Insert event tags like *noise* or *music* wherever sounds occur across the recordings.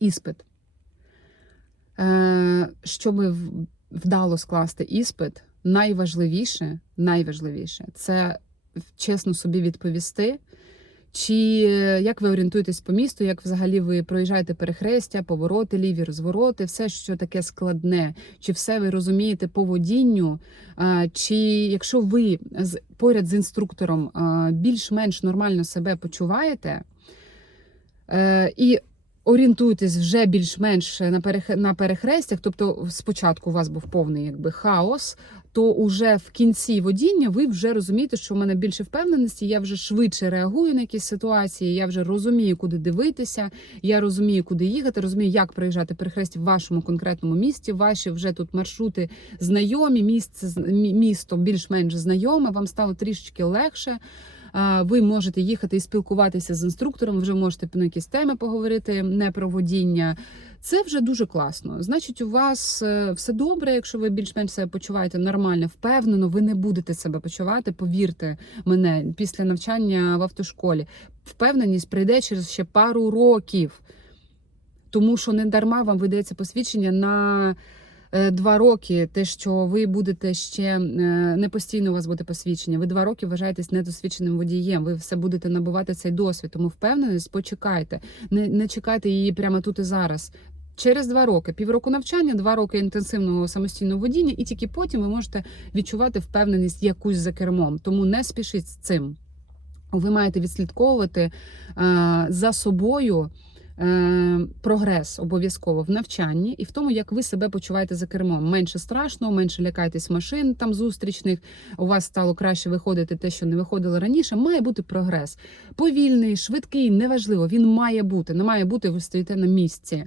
іспит. Е, Щоб вдало скласти іспит, найважливіше, найважливіше це чесно собі відповісти. Чи е, як ви орієнтуєтесь по місту, як взагалі ви проїжджаєте перехрестя, повороти, ліві розвороти, все, що таке складне, чи все ви розумієте по водінню? Чи якщо ви поряд з інструктором більш-менш нормально себе почуваєте е, і орієнтуєтесь вже більш-менш на перех- на перехрестях, тобто спочатку у вас був повний якби хаос, то уже в кінці водіння ви вже розумієте, що в мене більше впевненості, я вже швидше реагую на якісь ситуації, я вже розумію, куди дивитися, я розумію, куди їхати, розумію, як проїжджати перехрестя в вашому конкретному місті. Ваші вже тут маршрути знайомі, місце місто більш-менш знайоме, вам стало трішечки легше. Ви можете їхати і спілкуватися з інструктором, вже можете на якісь теми поговорити, не про водіння. Це вже дуже класно. Значить, у вас е, все добре, якщо ви більш-менш себе почуваєте нормально, впевнено, ви не будете себе почувати. Повірте мене, після навчання в автошколі. Впевненість прийде через ще пару років, тому що не дарма вам видається посвідчення на. Е, Два роки, те, що ви будете ще е, не постійно у вас буде посвідчення. Ви два роки вважаєтесь недосвідченим водієм. Ви все будете набувати цей досвід. Тому впевненість, почекайте. Не, не чекайте її прямо тут і зараз. Через два роки, півроку навчання, два роки інтенсивного самостійного водіння, і тільки потім ви можете відчувати впевненість якусь за кермом. Тому не спішіть з цим. Ви маєте відслідковувати е, за собою. Е, Прогрес обов'язково в навчанні і в тому, як ви себе почуваєте за кермом. Менше страшно, менше лякайтесь машин там зустрічних. У вас стало краще виходити те, що не виходило раніше. Має бути прогрес. Повільний, швидкий, неважливо. Він має бути. Не має бути, ви стоїте на місці.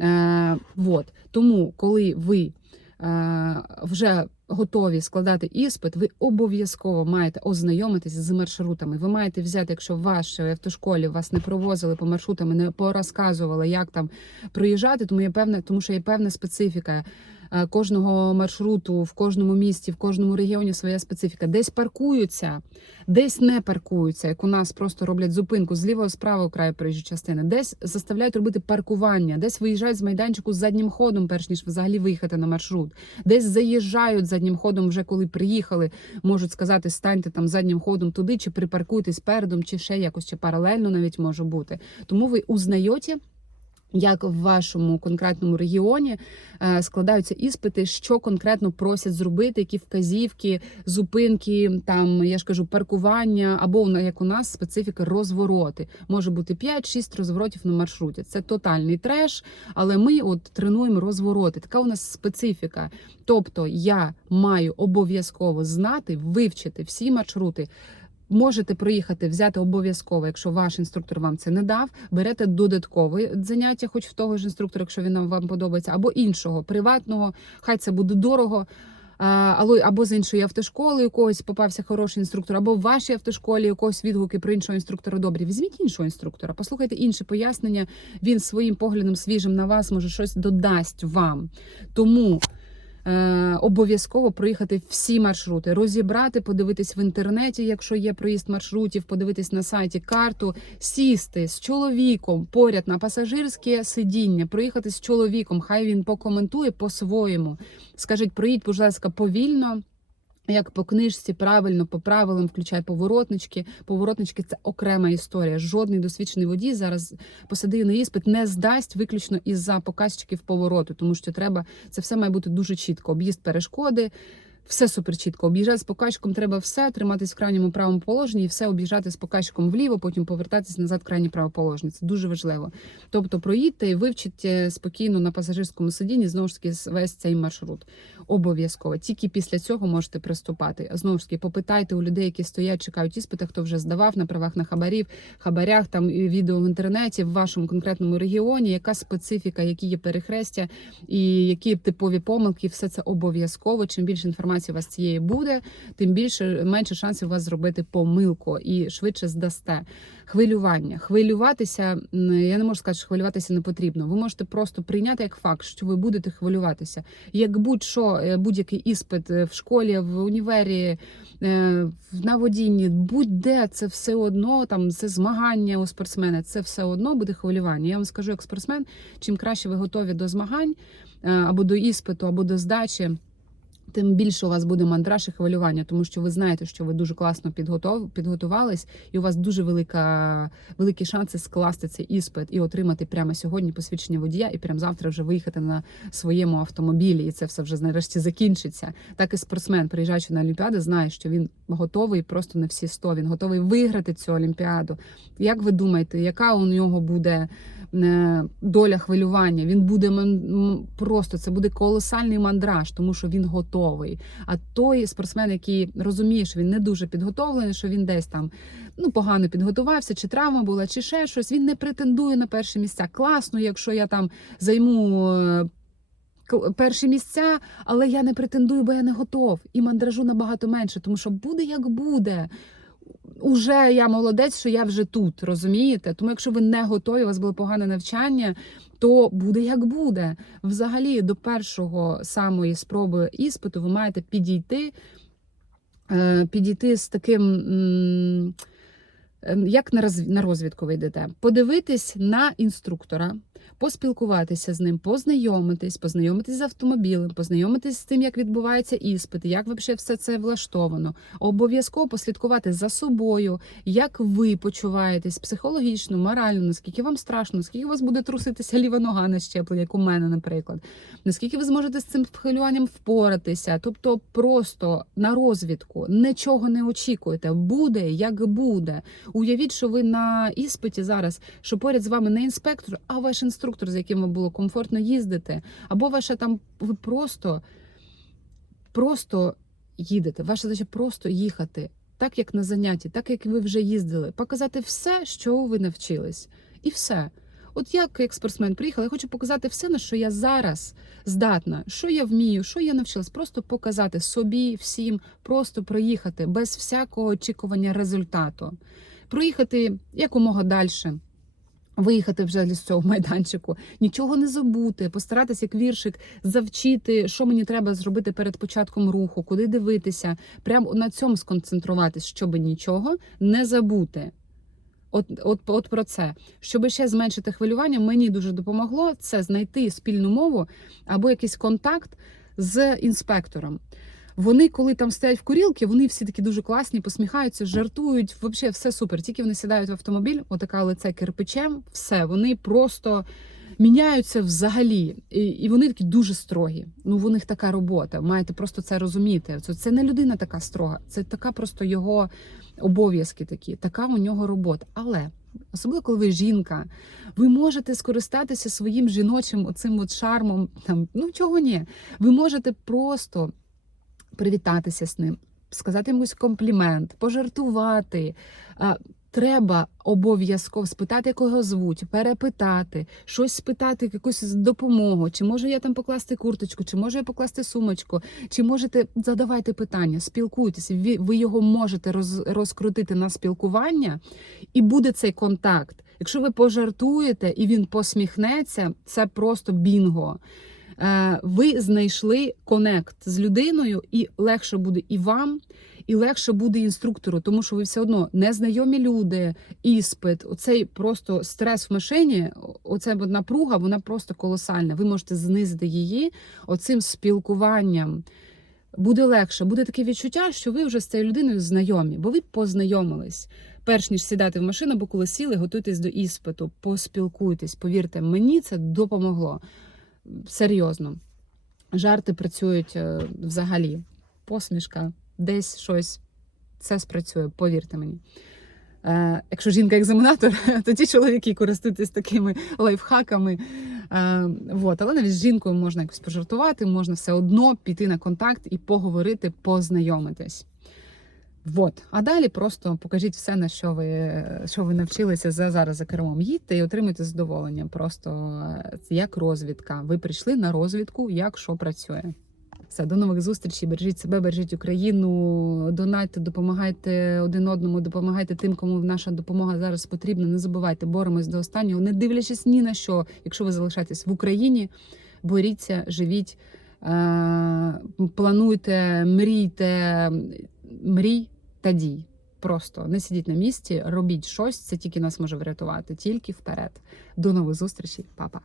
Е, вот. Тому, коли ви е, вже готові складати іспит, ви обов'язково маєте ознайомитись з маршрутами. Ви маєте взяти, якщо в автошколі вас не провозили по маршрутам, не порозказували, як там проїжджати, тому є певна, тому що є певна специфіка. Е, Кожного маршруту в кожному місті, в кожному регіоні своя специфіка. Десь паркуються, десь не паркуються, як у нас просто роблять зупинку з лівого з правого краю проїжджої частини, десь заставляють робити паркування, десь виїжджають з майданчику заднім ходом, перш ніж взагалі виїхати на маршрут, десь заїжджають заднім ходом, вже коли приїхали, можуть сказати, станьте там заднім ходом туди, чи припаркуйтесь передом, чи ще якось, чи паралельно навіть може бути. Тому ви узнаєте. Як в вашому конкретному регіоні е, складаються іспити, що конкретно просять зробити, які вказівки, зупинки, там я ж кажу, паркування, або як у нас специфіка розвороти. Може бути 5-6 розворотів на маршруті. Це тотальний треш, але ми от тренуємо розвороти. Така у нас специфіка. Тобто я маю обов'язково знати, вивчити всі маршрути. Можете проїхати, взяти обов'язково, якщо ваш інструктор вам це не дав. Берете додаткове заняття, хоч в того ж інструктора, якщо він вам подобається, або іншого приватного. Хай це буде дорого. Або, з іншої автошколи у когось попався хороший інструктор, або в вашій автошколі у когось відгуки про іншого інструктора добрі. Візьміть іншого інструктора, послухайте інше пояснення. Він своїм поглядом свіжим на вас може щось додасть вам. Тому е, обов'язково проїхати всі маршрути, розібрати, подивитись в інтернеті, якщо є проїзд маршрутів, подивитись на сайті карту, сісти з чоловіком поряд на пасажирське сидіння, проїхати з чоловіком. Хай він покоментує по-своєму. Скажіть, проїдь, будь ласка, повільно. Як по книжці, правильно, по правилам, включай поворотнички. Поворотнички це окрема історія. Жодний досвідчений водій зараз посадив на іспит не здасть виключно із-за показчиків повороту, тому що треба це все має бути дуже чітко. Об'їзд перешкоди. Все супер чітко. Об'їжджати з показчиком треба все, триматись в крайньому правому положенні і все об'їжджати з показчиком вліво, потім повертатись назад в крайнє праве. Це дуже важливо. Тобто проїдьте і вивчіть е, спокійно на пасажирському сидінні знову ж таки весь цей маршрут. Обов'язково. Тільки після цього можете приступати. Знову ж таки, попитайте у людей, які стоять, чекають іспита, хто вже здавав на правах на хабарів, хабарях, там і відео в інтернеті в вашому конкретному регіоні, яка специфіка, які є перехрестя і які типові помилки. Все це обов'язково. Чим більше інформації. у вас цієї буде, тим більше менше шансів у вас зробити помилку і швидше здасте. Хвилювання. Хвилюватися, я не можу сказати, що хвилюватися не потрібно. Ви можете просто прийняти як факт, що ви будете хвилюватися. Як будь-що, е, будь-який іспит е, в школі, в універі, е, на водінні, будь-де це все одно, там це змагання у спортсмена, це все одно буде хвилювання. Я вам скажу, як спортсмен, чим краще ви готові до змагань або до іспиту, або до здачі. Тим більше у вас буде мандраж і хвилювання, тому що ви знаєте, що ви дуже класно підготов, підготувались, і у вас дуже велика, великі шанси скласти цей іспит і отримати прямо сьогодні посвідчення водія, і прямо завтра вже виїхати на своєму автомобілі, і це все вже нарешті закінчиться. Так і спортсмен, приїжджаючи на Олімпіаду, знає, що він готовий просто на всі 100, Він готовий виграти цю олімпіаду. Як ви думаєте, яка у нього буде доля хвилювання? Він буде просто це буде колосальний мандраж, тому що він готовий. А той спортсмен, який розуміє, що він не дуже підготовлений, що він десь там ну погано підготувався, чи травма була, чи ще щось. Він не претендує на перші місця. Класно, якщо я там займу. е, Перші місця, але я не претендую, бо я не готов. І мандражу набагато менше, тому що буде як буде. Уже я молодець, що я вже тут, розумієте? Тому якщо ви не готові, у вас було погане навчання, то буде як буде. Взагалі, до першого самої спроби іспиту ви маєте підійти, е, підійти з таким. е, Як на розвідку ви йдете? Подивитись на інструктора, поспілкуватися з ним, познайомитись, познайомитись з автомобілем, познайомитись з тим, як відбувається іспит, як взагалі все це влаштовано. Обов'язково послідкувати за собою, як ви почуваєтесь психологічно, морально, наскільки вам страшно, наскільки у вас буде труситися ліва нога на щеплення, як у мене, наприклад, наскільки ви зможете з цим хвилюванням впоратися. Тобто, просто на розвідку нічого не очікуєте. Буде як буде. Уявіть, що ви на іспиті зараз, що поряд з вами не інспектор, а ваш інструктор, з яким вам було комфортно їздити, або ваша там ви просто, просто їдете. Ваша задача просто їхати, так як на занятті, так як ви вже їздили, показати все, що ви навчились, і все. От як, як спортсмен приїхала, я хочу показати все, на що я зараз здатна, що я вмію, що я навчилась. Просто показати собі, всім, просто проїхати без всякого очікування результату. Проїхати якомога далі. Виїхати вже з цього майданчику, нічого не забути, постаратися як віршик завчити, що мені треба зробити перед початком руху, куди дивитися, прямо на цьому сконцентруватись, щоб нічого не забути. От, от, от про це. Щоб ще зменшити хвилювання, мені дуже допомогло це знайти спільну мову або якийсь контакт з інспектором. Вони, коли там стоять в курілки, вони всі такі дуже класні, посміхаються, жартують. Взагалі все супер. Тільки вони сідають в автомобіль, отака лице кирпичем, все, вони просто міняються взагалі. І, і вони такі дуже строгі. Ну, у них така робота. Маєте просто це розуміти. Це, це не людина така строга, це така просто його обов'язки такі, така у нього робота. Але особливо, коли ви жінка, ви можете скористатися своїм жіночим оцим от шармом. Там ну чого ні. Ви можете просто привітатися з ним, сказати йому комплімент, пожартувати. Треба обов'язково спитати, як його звуть, перепитати, щось спитати, якусь допомогу. Чи можу я там покласти курточку, чи можу я покласти сумочку, чи можете задавайте питання, спілкуйтеся. Ви, ви його можете роз, розкрутити на спілкування, і буде цей контакт. Якщо ви пожартуєте і він посміхнеться, це просто бінго. Е, Ви знайшли конект з людиною, і легше буде і вам, і легше буде інструктору, тому що ви все одно незнайомі люди, іспит, оцей просто стрес в машині, оця напруга, вона просто колосальна. Ви можете знизити її оцим спілкуванням. Буде легше, буде таке відчуття, що ви вже з цією людиною знайомі, бо ви познайомились. Перш ніж сідати в машину, бо коли сіли, готуйтесь до іспиту, поспілкуйтесь. Повірте, мені це допомогло. Серйозно. Жарти працюють е, взагалі. Посмішка, десь щось. Це спрацює, повірте мені. Е, якщо жінка-екзаменатор, *laughs* то ті чоловіки користуйтесь такими лайфхаками. Е. Але навіть з жінкою можна якось пожартувати, можна все одно піти на контакт і поговорити, познайомитись. Вот. А далі просто покажіть все, на що ви, що ви навчилися за зараз за кермом. Їдьте і отримуйте задоволення. Просто це як розвідка. Ви прийшли на розвідку, як що працює. Все, до нових зустрічей. Бережіть себе, бережіть Україну, донайте, допомагайте один одному, допомагайте тим, кому наша допомога зараз потрібна. Не забувайте, боремось до останнього, не дивлячись ні на що, якщо ви залишаєтесь в Україні, боріться, живіть, е- плануйте, мрійте, мрій та дій. Просто не сидіть на місці, робіть щось. Це тільки нас може врятувати. Тільки вперед. До нових зустрічей, Па-па.